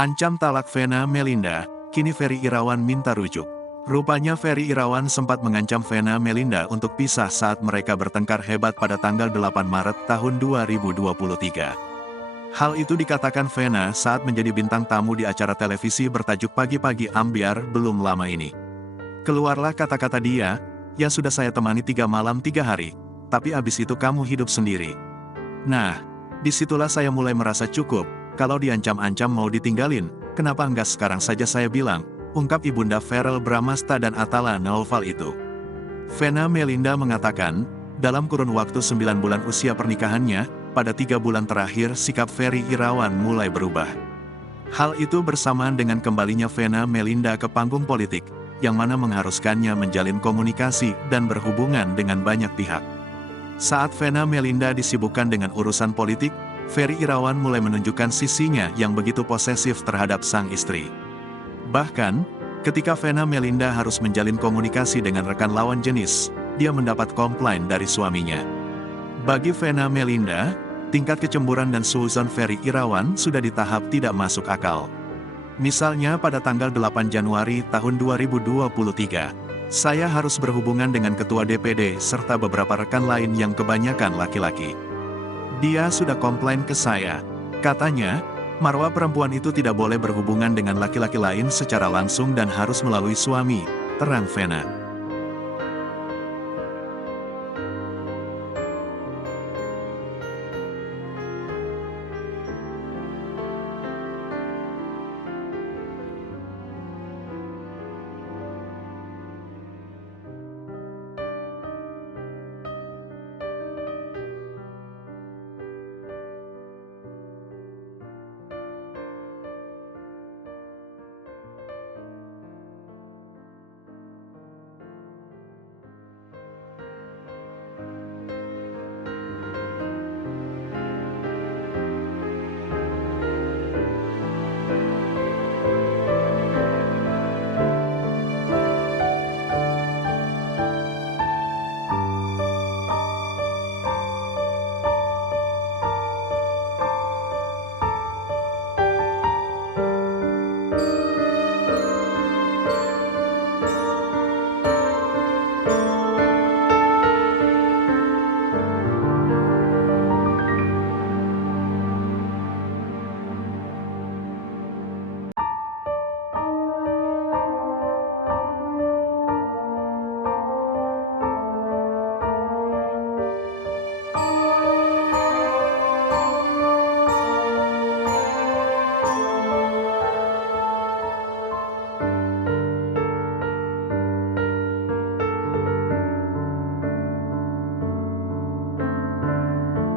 Ancam talak Vena Melinda, kini Ferry Irawan minta rujuk. Rupanya Ferry Irawan sempat mengancam Vena Melinda untuk pisah saat mereka bertengkar hebat pada tanggal 8 Maret tahun 2023. Hal itu dikatakan Vena saat menjadi bintang tamu di acara televisi bertajuk Pagi-Pagi Ambyar belum lama ini. Keluarlah kata-kata dia, "Ya sudah saya temani 3 malam 3 hari, tapi abis itu kamu hidup sendiri." Nah, disitulah saya mulai merasa cukup. Kalau diancam-ancam mau ditinggalin, kenapa enggak sekarang saja saya bilang, ungkap ibunda Verrell Bramasta dan Atala Naufal itu. Vena Melinda mengatakan, dalam kurun waktu 9 bulan usia pernikahannya, pada 3 bulan terakhir sikap Ferry Irawan mulai berubah. Hal itu bersamaan dengan kembalinya Vena Melinda ke panggung politik, yang mana mengharuskannya menjalin komunikasi dan berhubungan dengan banyak pihak. Saat Vena Melinda disibukkan dengan urusan politik, Ferry Irawan mulai menunjukkan sisinya yang begitu posesif terhadap sang istri. Bahkan, ketika Vena Melinda harus menjalin komunikasi dengan rekan lawan jenis, dia mendapat komplain dari suaminya. Bagi Vena Melinda, tingkat kecemburuan dan suuzon Ferry Irawan sudah di tahap tidak masuk akal. Misalnya pada tanggal 8 Januari tahun 2023, saya harus berhubungan dengan ketua DPD serta beberapa rekan lain yang kebanyakan laki-laki. Dia sudah komplain ke saya. Katanya, marwah perempuan itu tidak boleh berhubungan dengan laki-laki lain secara langsung dan harus melalui suami, terang Vena.